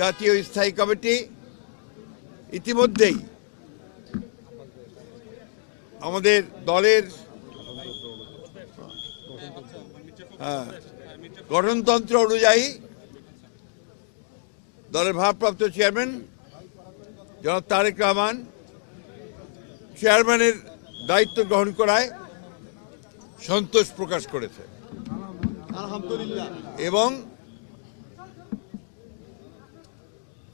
জাতীয় স্থায়ী কমিটি ইতিমধ্যেই আমাদের দলের গঠনতন্ত্র অনুযায়ী দলের ভারপ্রাপ্ত চেয়ারম্যান জনাব তারেক রহমান চেয়ারম্যানের দায়িত্ব গ্রহণ করায় সন্তোষ প্রকাশ করেছে এবং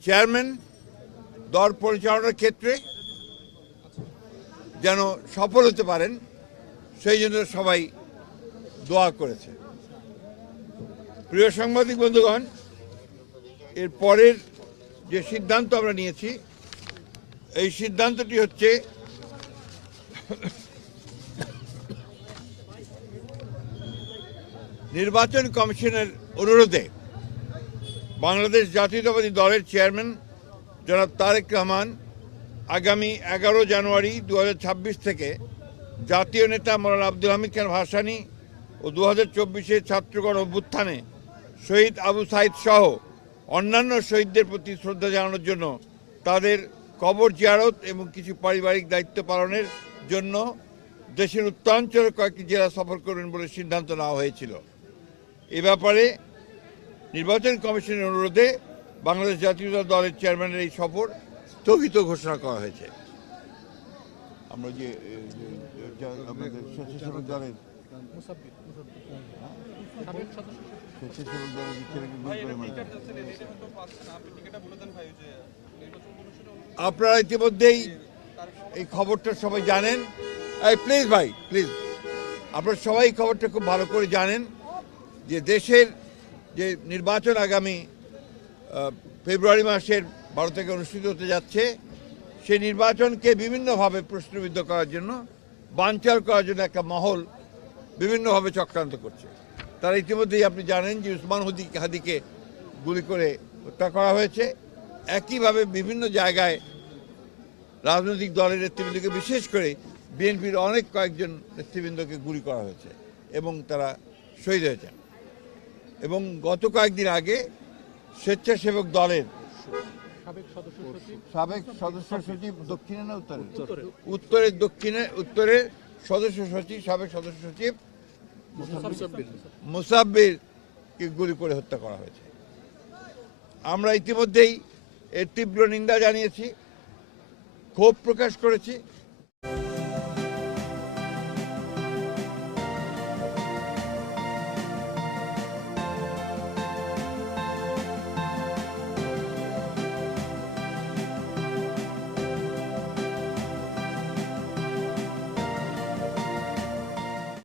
চেয়ারম্যান দল পরিচালনার ক্ষেত্রে যেন সফল হতে পারেন সেই জন্য সবাই দোয়া করেছে। প্রিয় সাংবাদিক বন্ধুগণ, এর পরের যে সিদ্ধান্ত আমরা নিয়েছি এই সিদ্ধান্তটি হচ্ছে নির্বাচন কমিশনের অনুরোধে বাংলাদেশ জাতীয়তাবাদী দলের চেয়ারম্যান জনাব তারেক রহমান আগামী 11 জানুয়ারি 2026 থেকে জাতীয় নেতা মৌলানা আব্দুল হামিদ খান ভাসানী ও 2024 ছাত্রগণ অভ্যুত্থানে শহীদ আবু সাইদ সহ অন্যান্য শহীদদের প্রতি শ্রদ্ধা জানানোর জন্য তাদের কবর জিয়ারত এবং কিছু পারিবারিক দায়িত্ব পালনের জন্য দেশের উত্তরাঞ্চলের কয়েকটি জেলা সফর করবেন বলে সিদ্ধান্ত নেওয়া হয়েছিল। এ ব্যাপারে নির্বাচন কমিশনের অনুরোধে বাংলাদেশ জাতীয় দলের চেয়ারম্যানের এই সফর স্থগিত ঘোষণা করা হয়েছে। আমরা যে স্বেচ্ছাসেবক দলের আপনারা ইতিমধ্যেই এই খবরটা সবাই জানেন। প্লিজ ভাই প্লিজ, আপনারা সবাই খবরটা খুব ভালো করে জানেন যে দেশের যে নির্বাচন আগামী ফেব্রুয়ারি মাসের 12 থেকে অনুষ্ঠিত হতে যাচ্ছে, সেই নির্বাচনকে বিভিন্নভাবে প্রশ্নবিদ্ধ করার জন্য, বানচাল করার জন্য একটা মহল বিভিন্নভাবে চক্রান্ত করছে। তারা ইতিমধ্যেই আপনি জানেন যে উসমান হাদিকে গুলি করে হত্যা করা হয়েছে। একইভাবে বিভিন্ন জায়গায় রাজনৈতিক দলের নেতৃবৃন্দকে, বিশেষ করে বিএনপির অনেক কয়েকজন নেতৃবৃন্দকে গুলি করা হয়েছে এবং তারা শহীদ হয়েছেন। এবং গত কয়েকদিন আগে স্বেচ্ছাসেবক দলের সাবেক সদস্য সচিব দক্ষিণে না উত্তরের সদস্য সচিব, সাবেক সদস্য সচিব মুসাব্বিরকে গুলি করে হত্যা করা হয়েছে। আমরা ইতিমধ্যেই এর তীব্র নিন্দা জানিয়েছি, ক্ষোভ প্রকাশ করেছি।